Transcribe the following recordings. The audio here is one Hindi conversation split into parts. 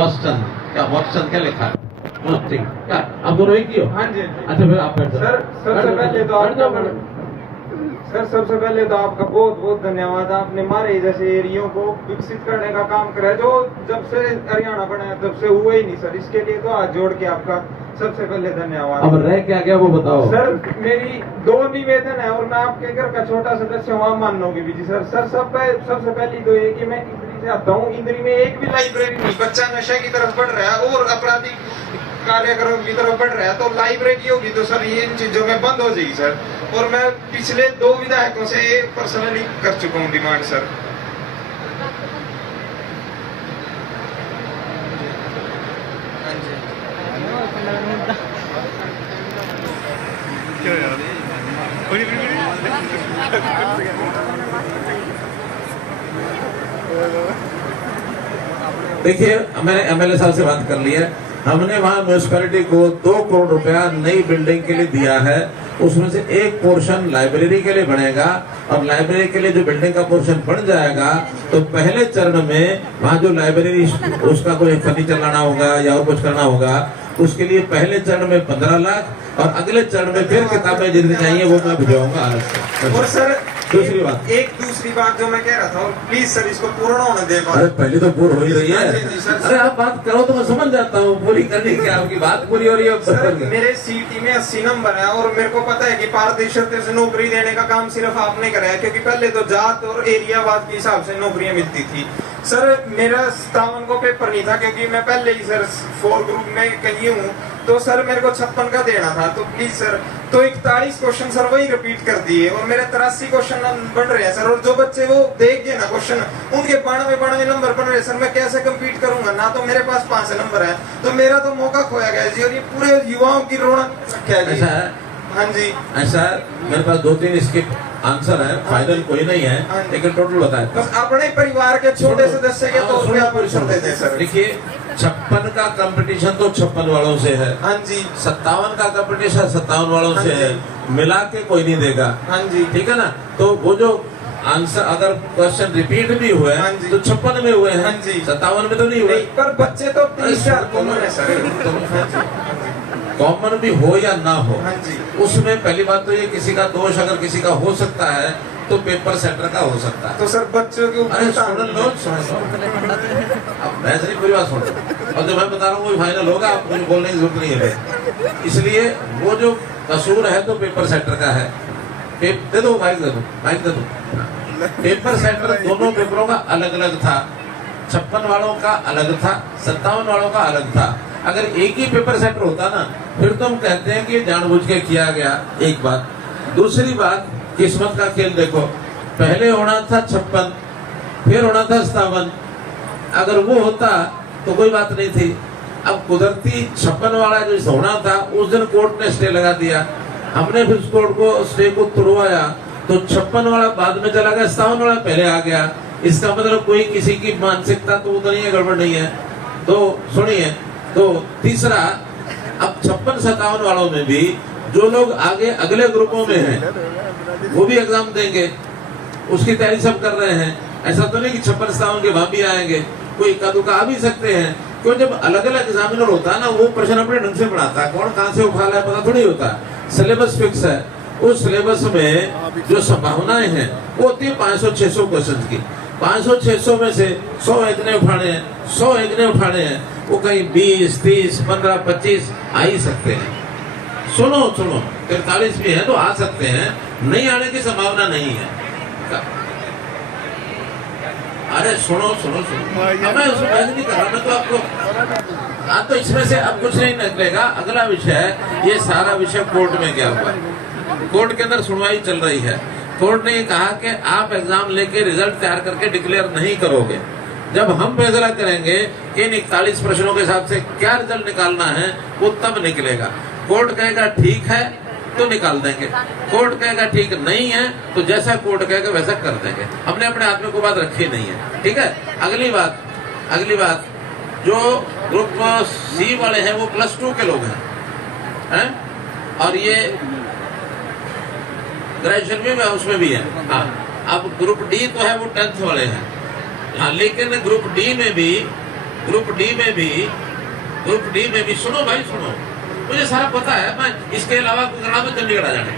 बॉस्टन, क्या बॉस्टन क्या लिखा है? बॉस्टन क्या आप दोनों एक ही हो? हाँ जी। अच्छा फिर आप बैठ जाओ। सर सबसे पहले तो बैठ जाओ, आपका बैठ जाओ। सर सबसे पहले तो आपका बहुत बहुत धन्यवाद। आपने हमारे जैसे एरियो को विकसित करने का काम करा है, जो जब से हरियाणा बना है तब से हुआ ही नहीं सर। इसके लिए तो हाथ जोड़ के आपका सबसे पहले धन्यवाद। अब रह क्या गया वो बताओ। सर मेरी 2 निवेदन है और मैं आपके घर का छोटा सदस्य हूँ, आप मान लोगे भी जी सर। सर सबसे पहली तो ये कि मैं इंद्री से आता हूँ, इंद्री में एक भी लाइब्रेरी नहीं। बच्चा नशे की तरफ बढ़ रहा है और आपराधिक कार्यक्रम की तरफ बढ़ रहा है, तो लाइब्रेरी होगी तो सर ये इन चीजों में बंद हो जाएगी सर। और मैं पिछले 2 विधायकों से ये पर्सनली कर चुका हूँ डिमांड सर। क्या यार देखिए मैंने एमएलए साहब से बात कर ली है। हमने वहाँ म्यूनिसिपैलिटी को 2 करोड़ रुपया नई बिल्डिंग के लिए दिया है। उसमें से एक पोर्शन लाइब्रेरी के लिए बनेगा और लाइब्रेरी के लिए जो बिल्डिंग का पोर्शन बन जाएगा तो पहले चरण में वहाँ जो लाइब्रेरी उसका कोई फर्नीचर लाना होगा या और कुछ करना होगा, उसके लिए पहले चरण में 15 लाख और अगले चरण में फिर किताबें जितनी चाहिए वो मैं भिजवाऊंगा अलग से। और सर दूसरी बात, एक दूसरी बात जो मैं कह रहा था, प्लीज सर इसको पूर्ण होने दे। अरे पहले तो पूर्ण हो ही रही है। जी, जी, सर। अरे आप बात करो तो मैं समझ जाता हूँ, पूरी करनी क्या आपकी बात पूरी हो रही है। सर मेरे सीटी में 80 नंबर है और मेरे को पता है कि पारदर्शिता से नौकरी देने का काम सिर्फ आपने करा है, क्योंकि पहले तो जात और एरियावाद के हिसाब से नौकरियां मिलती थी। सर मेरा 57 को पेपर नहीं था, क्योंकि मैं पहले ही सर 4 ग्रुप में कहीं हूँ, तो सर मेरे को 56 का देना था। तो प्लीज सर, तो 41 क्वेश्चन सर वही रिपीट कर दिए और मेरे 83 क्वेश्चन बन रहे हैं सर। और जो बच्चे वो देख गए ना क्वेश्चन, उनके 92 नंबर बन रहे हैं सर। मैं कैसे कम्पीट करूंगा? ना तो मेरे पास 5 नंबर है, तो मेरा तो मौका खोया गया जी। और ये पूरे युवाओं की रौनक क्या जी? ऐसा है? हाँ जी, ऐसा मेरे पास 2-3 इसके आंसर है, फाइनल कोई नहीं है, लेकिन टोटल बताए। बस अपने परिवार के छोटे सदस्य के तौर पे आप आंसर दे दें सर। देखिए 56 का कंपटीशन तो 56 वालों से है। हाँ जी, 57 का कंपटीशन 57 वालों से है, मिला के कोई नहीं देगा। हाँ जी, ठीक है ना? तो वो जो आंसर अगर क्वेश्चन रिपीट भी हुए हाँ जी। तो 56 में हुए हैं, हाँ जी। 57 में तो नहीं हुए। पर बच्चे तो 30 कॉमन है सर। हाँ जी, कॉमन भी हो या ना हो, हाँ जी, उसमें पहली बात तो ये किसी का दोष अगर किसी का हो सकता है तो पेपर सेंटर का हो सकता है। तो सर बच्चों के अरे ऊपर सुन लो, अब मैं सिर्फ पूरी बात सुन, और जो मैं बता रहा हूँ वो फाइनल होगा, आप मुझे बोलने की जरूरत नहीं है। इसलिए वो जो कसूर है तो पेपर सेंटर का है। दे दो माइक, दे दो माइक, दे दो। पेपर सेंटर दोनों पेपरों का अलग अलग था, 56 वालों का अलग था, 57 वालों का अलग था। अगर एक ही पेपर सेंटर होता ना फिर तो हम कहते हैं कि जानबूझ के किया गया। एक बात, दूसरी बात, किस्मत का खेल देखो, पहले होना था 56, फिर होना था 57। अगर वो होता तो कोई बात नहीं थी। अब कुदरती 56 वाला जो होना था उस दिन कोर्ट ने स्टे लगा दिया, हमने फिर उस कोर्ट को स्टे को तुड़वाया, तो 56 वाला बाद में चला गया, 57 वाला पहले आ गया। इसका मतलब कोई किसी की मानसिकता तो उतनी है, गड़बड़ नहीं है। तो सुनिए, तो तीसरा, अब 56-57 वालों में भी जो लोग आगे अगले ग्रुपों में हैं वो भी एग्जाम देंगे, उसकी तैयारी सब कर रहे हैं। ऐसा तो नहीं कि 56-57 के वहां भी आएंगे, कोई इक्का दुक्का आ भी सकते हैं। क्यों? जब अलग अलग एग्जामिनर होता है ना, वो प्रश्न अपने ढंग से पढ़ाता है, कौन कहाँ से उखाला है पता थोड़ी होता है। सिलेबस फिक्स है, उस सिलेबस में जो संभावनाएं हैं वो होती है 500-600 क्वेश्चन की। 500-600 में से 100 इतने उठाने हैं, 100 इतने उठाने हैं, वो कहीं 20, 30, 15, 25 आ ही सकते हैं। सुनो 43 भी है तो आ सकते हैं, नहीं आने की संभावना नहीं है। अरे सुनो, अब मैं उसमें बहस नहीं कर रहा, मैं तो आपको तो इसमें से अब कुछ नहीं निकलेगा। अगला विषय, ये सारा विषय कोर्ट में गया हुआ है, कोर्ट के अंदर सुनवाई चल रही है। कोर्ट ने कहा कि आप एग्जाम लेके रिजल्ट तैयार करके डिक्लेयर नहीं करोगे। जब हम फैसला करेंगे कि इन 41 प्रश्नों के हिसाब से क्या रिजल्ट निकालना है वो तब निकलेगा। कोर्ट कहेगा ठीक है तो निकाल देंगे, कोर्ट कहेगा ठीक नहीं है तो जैसा कोर्ट कहेगा वैसा कर देंगे। हमने अपने हाथ में कोई बात रखी नहीं है। ठीक है, अगली बात, जो ग्रुप सी वाले हैं वो +2 के लोग हैं, और ये ग्रेजुएशन में उसमें भी है। हाँ, अब ग्रुप डी तो है वो 10th वाले हैं। हाँ, लेकिन ग्रुप डी में भी ग्रुप डी में भी सुनो भाई सुनो, मुझे सारा पता है। मैं इसके अलावा करना तो चंडीगढ़ आ जाना।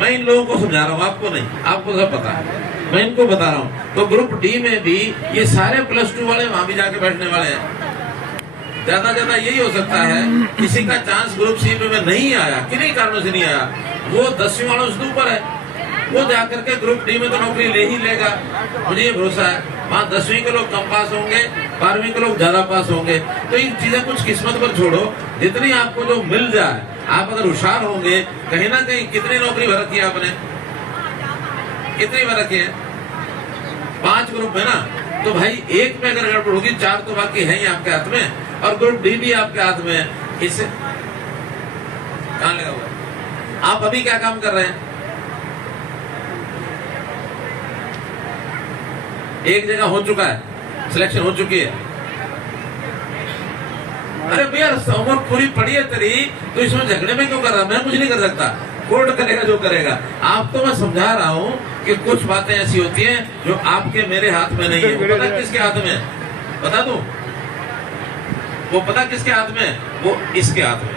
मैं इन लोगों को समझा रहा हूँ, आपको नहीं, आपको सब पता है, मैं इनको बता रहा हूँ। तो ग्रुप डी में भी ये सारे +2 वाले वहां भी जाके बैठने वाले हैं। ज्यादा यही हो सकता है किसी का चांस ग्रुप सी में नहीं आया, किन्हीं कारणों से नहीं आया, वो 10वीं वालों से ऊपर है, वो जाकर के ग्रुप डी में तो नौकरी ले ही लेगा, मुझे ये भरोसा है। वहाँ 10वीं के लोग कम पास होंगे, 12वीं के लोग ज्यादा पास होंगे। तो ये चीजें कुछ किस्मत पर छोड़ो, जितनी आपको जो मिल जाए, आप अगर होशियार होंगे, कहीं ना कहीं कितनी नौकरी भर रखी है आपने, कितनी भर रखी है? 5 ग्रुप है ना, तो भाई एक में अगर गड़बड़ होगी, 4 तो बाकी है ही आपके हाथ में, और ग्रुप डी भी आपके हाथ में है। इससे कहाँ लगा हुआ है? आप अभी क्या काम कर रहे हैं? एक जगह हो चुका है, सिलेक्शन हो चुकी है। अरे भैया उम्र पूरी पड़ी है तेरी, तो इसमें झगड़े में क्यों कर रहा? मैं कुछ नहीं कर सकता, कोर्ट करेगा जो करेगा। आपको मैं समझा रहा हूँ कि कुछ बातें ऐसी होती हैं जो आपके मेरे हाथ में नहीं है। वो पता किसके हाथ में? बता दूं? वो पता किसके हाथ में? वो इसके हाथ में।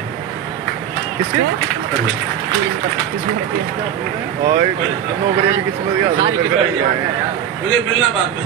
किसके? और नौकरी की किस्मत मुझे मिलना बाद में।